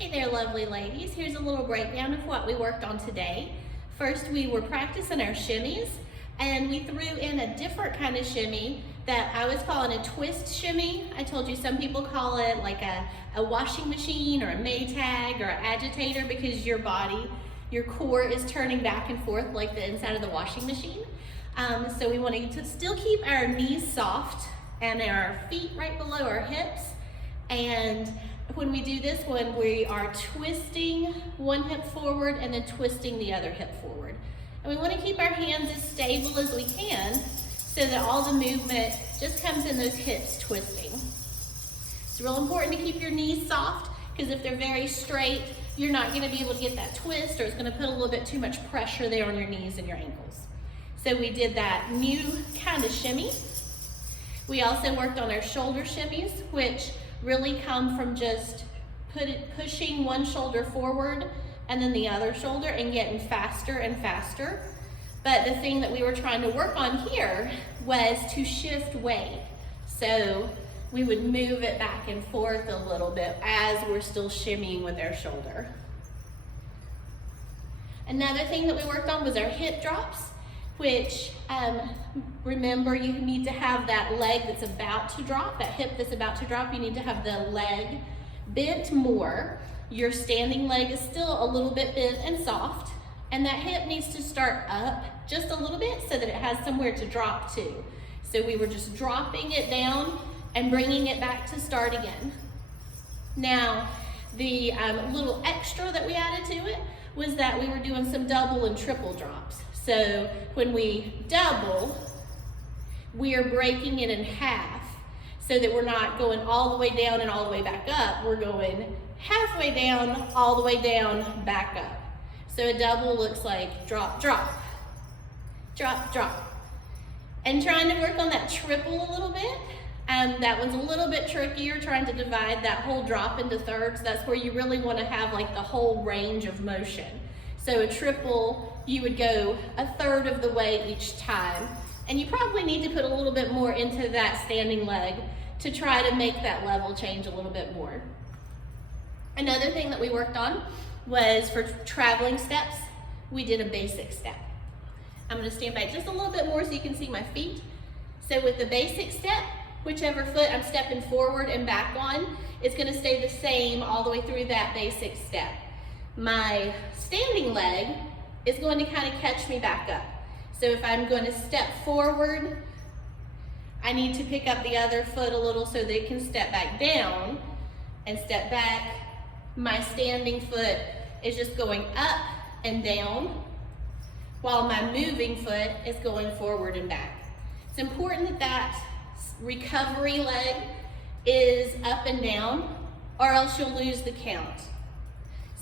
Hey there, lovely ladies. Here's a little breakdown of what we worked on today. First, we were practicing our shimmies, and we threw in a different kind of shimmy that I was calling a twist shimmy. I told you some people call it like a washing machine or a Maytag or an agitator because your body, your core is turning back and forth like the inside of the washing machine. So we want to still keep our knees soft and our feet right below our hips. And when we do this one, we are twisting one hip forward and then twisting the other hip forward. And we want to keep our hands as stable as we can so that all the movement just comes in those hips twisting. It's real important to keep your knees soft because if they're very straight, you're not going to be able to get that twist, or it's going to put a little bit too much pressure there on your knees and your ankles. So we did that new kind of shimmy. We also worked on our shoulder shimmies, which really come from just pushing one shoulder forward and then the other shoulder and getting faster and faster. But the thing that we were trying to work on here was to shift weight. So we would move it back and forth a little bit as we're still shimmying with our shoulder. Another thing that we worked on was our hip drops, which remember, you need to have that leg that's about to drop, that hip that's about to drop, you need to have the leg bent more. Your standing leg is still a little bit bent and soft, and that hip needs to start up just a little bit so that it has somewhere to drop to. So we were just dropping it down and bringing it back to start again. Now, the little extra that we added to it was that we were doing some double and triple drops. So when we double, we are breaking it in half so that we're not going all the way down and all the way back up. We're going halfway down, all the way down, back up. So a double looks like drop, drop, drop, drop. And trying to work on that triple a little bit, that one's a little bit trickier, trying to divide that whole drop into thirds. That's where you really want to have like the whole range of motion. So a triple, you would go a third of the way each time. And you probably need to put a little bit more into that standing leg to try to make that level change a little bit more. Another thing that we worked on was for traveling steps, we did a basic step. I'm gonna stand back just a little bit more so you can see my feet. So with the basic step, whichever foot I'm stepping forward and back on, it's gonna stay the same all the way through that basic step. My standing leg is going to kind of catch me back up. So if I'm going to step forward, I need to pick up the other foot a little so that it can step back down and step back. My standing foot is just going up and down while my moving foot is going forward and back. It's important that that recovery leg is up and down or else you'll lose the count.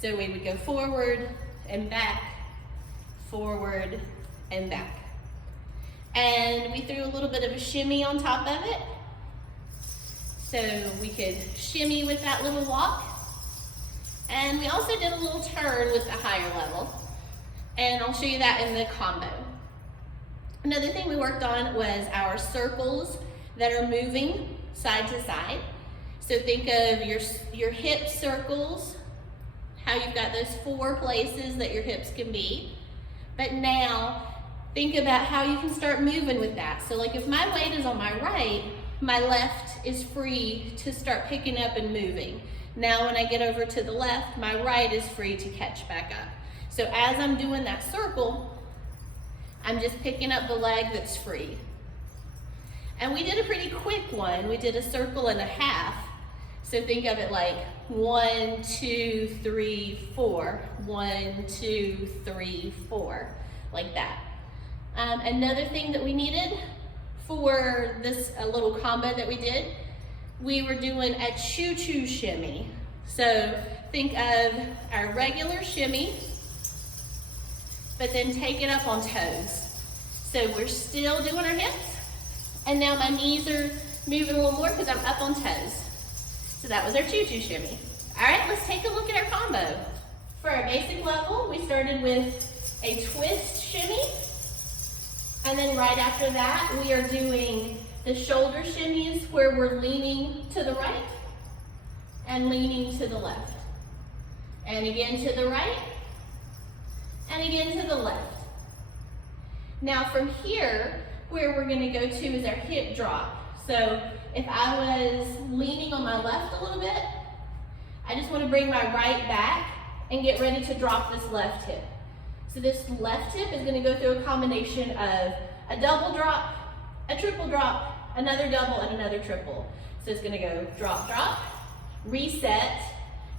So we would go forward and back, forward and back. And we threw a little bit of a shimmy on top of it. So we could shimmy with that little walk. And we also did a little turn with the higher level. And I'll show you that in the combo. Another thing we worked on was our circles that are moving side to side. So think of your hip circles, how you've got those 4 places that your hips can be. But now, think about how you can start moving with that. So like if my weight is on my right, my left is free to start picking up and moving. Now when I get over to the left, my right is free to catch back up. So as I'm doing that circle, I'm just picking up the leg that's free. And we did a pretty quick one. We did a circle and a half. So think of it like 1, 2, 3, 4. 1, 2, 3, 4, like that. Another thing that we needed for this little combo that we did, we were doing a choo-choo shimmy. So think of our regular shimmy, but then take it up on toes. So we're still doing our hips, and now my knees are moving a little more because I'm up on toes. So that was our choo-choo shimmy. All right, let's take a look at our combo. For our basic level, we started with a twist shimmy. And then right after that, we are doing the shoulder shimmies where we're leaning to the right and leaning to the left. And again to the right, and again to the left. Now from here, where we're gonna go to is our hip drop. So if I was leaning on my left a little bit, I just wanna bring my right back and get ready to drop this left hip. So this left hip is gonna go through a combination of a double drop, a triple drop, another double, and another triple. So it's gonna go drop, drop, reset,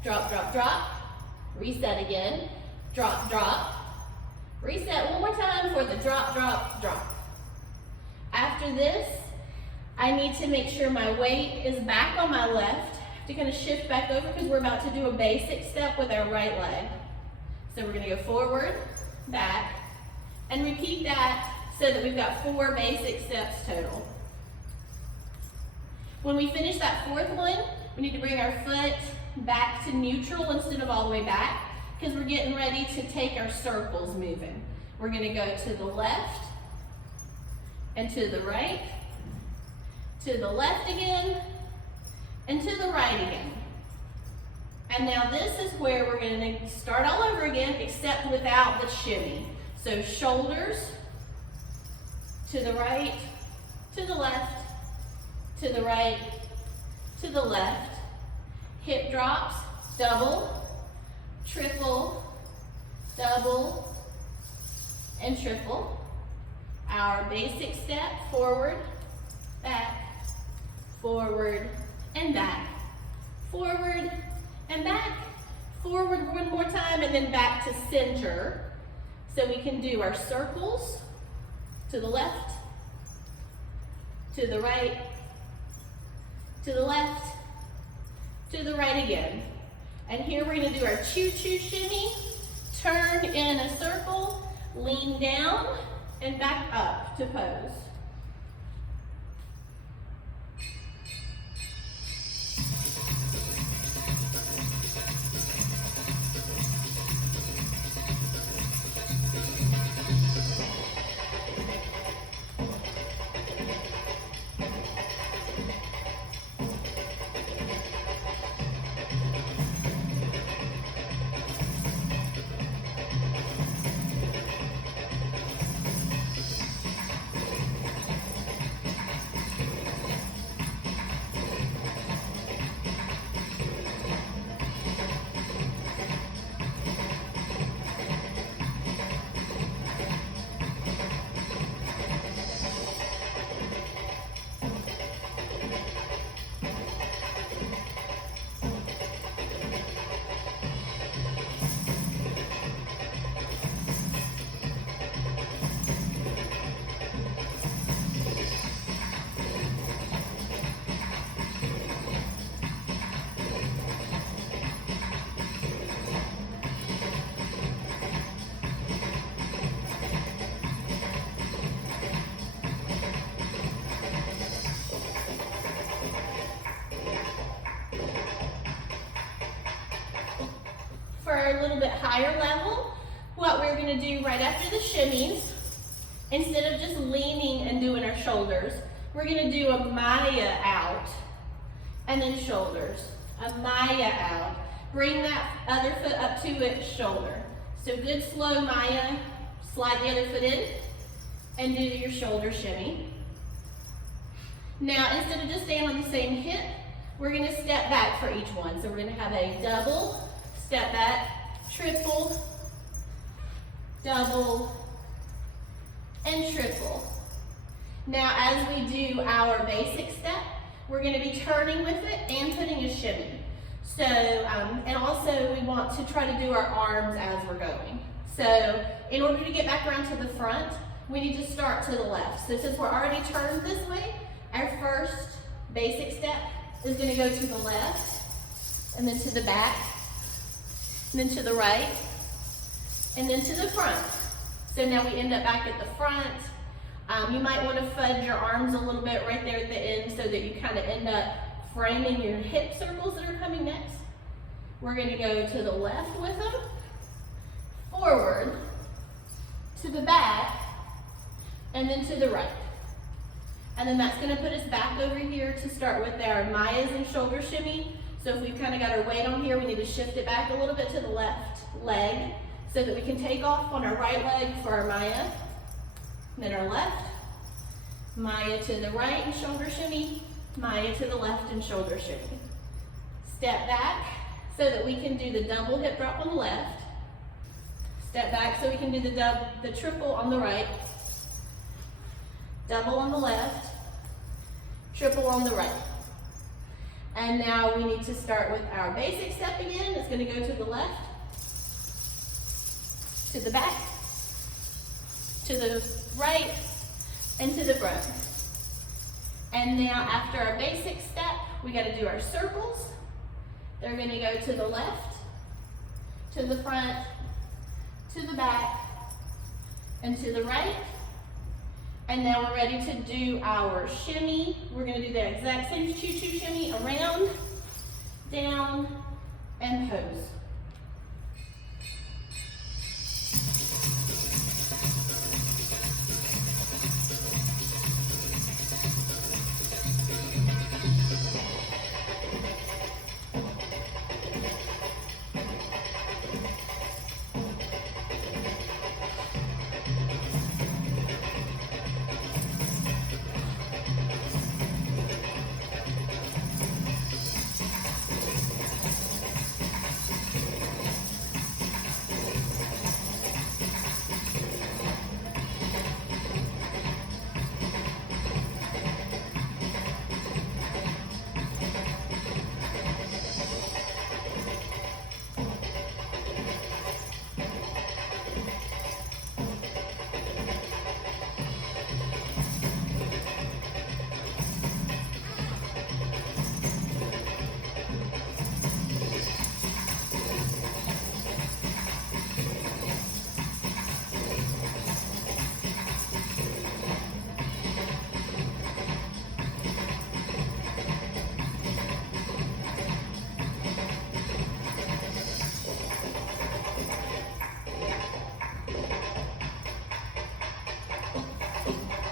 drop, drop, drop, reset again, drop, drop, reset one more time for the drop, drop, drop. After this, I need to make sure my weight is back on my left to kind of shift back over because we're about to do a basic step with our right leg. So we're gonna go forward, back, and repeat that so that we've got 4 basic steps total. When we finish that 4th one, we need to bring our foot back to neutral instead of all the way back because we're getting ready to take our circles moving. We're gonna go to the left and to the right, to the left again, and to the right again. And now this is where we're gonna start all over again except without the shimmy. So shoulders to the right, to the left, to the right, to the left. Hip drops, double, triple, double, and triple. Our basic step, forward, back, forward, and back, forward, and back, forward one more time, and then back to center. So we can do our circles to the left, to the right, to the left, to the right again. And here we're gonna do our choo-choo shimmy, turn in a circle, lean down, and back up to pose. For a little bit higher level, what we're gonna do right after the shimmies, instead of just leaning and doing our shoulders, we're gonna do a Maya out and then shoulders. A Maya out. Bring that other foot up to its shoulder. So good slow Maya, slide the other foot in and do your shoulder shimmy. Now instead of just staying on the same hip, we're gonna step back for each one. So we're gonna have a double, step back, triple, double, and triple. Now as we do our basic step, we're gonna be turning with it and putting a shimmy. So, and also we want to try to do our arms as we're going. So in order to get back around to the front, we need to start to the left. So since we're already turned this way, our first basic step is gonna go to the left, and then to the back, and then to the right, and then to the front. So now we end up back at the front. You might want to fudge your arms a little bit right there at the end so that you kind of end up framing your hip circles that are coming next. We're going to go to the left with them, forward, to the back, and then to the right. And then that's going to put us back over here to start with our Mayas and shoulder shimmy. So if we've kind of got our weight on here, we need to shift it back a little bit to the left leg so that we can take off on our right leg for our Maya. Then our left, Maya to the right and shoulder shimmy, Maya to the left and shoulder shimmy. Step back so that we can do the double hip drop on the left. Step back so we can do the triple on the right. Double on the left, triple on the right. And now we need to start with our basic step again. It's going to go to the left, to the back, to the right, and to the front. And now after our basic step, we got to do our circles. They're going to go to the left, to the front, to the back, and to the right. And now we're ready to do our shimmy. We're going to do the exact same choo-choo shimmy around, down, and pose.